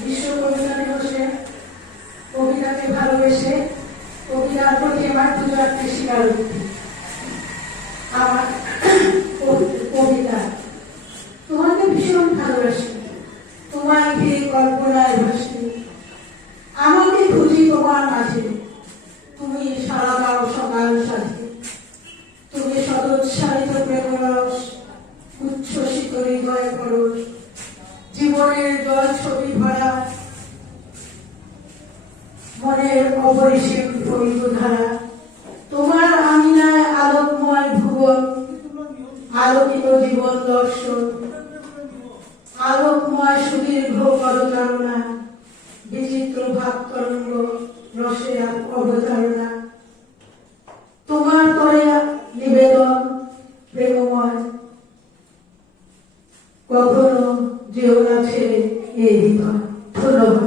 বিশ্ব কবিতা কবিতা কবিতা কবিতাকে ভালোবেসে কবিতার প্রতি আমার স্বীকারোক্তি আমার কবিতা তোমাকে ভীষণ ভালোবাসি। তোমায় ঘিরে কল্পনায় ভাসি আমাকে খুঁজি তোমার মাঝে। তুমি সারা দাও সকাল সাথে। তুমি সদোৎসাহিত প্রেমরস উচ্ছ্বসিত হৃদয় পরশ জীবনের জল ছবি ভরা, মনের অপরিসীম ফলিত ধারা। তোমার আমিনায় আলোকময় ভুবন, আলোকিত জীবন দর্শন। আলোকময় সুদীর্ঘ পদচারণা, বিচিত্র ভাব তরঙ্গ রসে অবতারণা। তোমার পরে নিবেদন, প্রেমময়। কখনো যেও না ছেড়ে এই হৃদয় ধন্যবাদ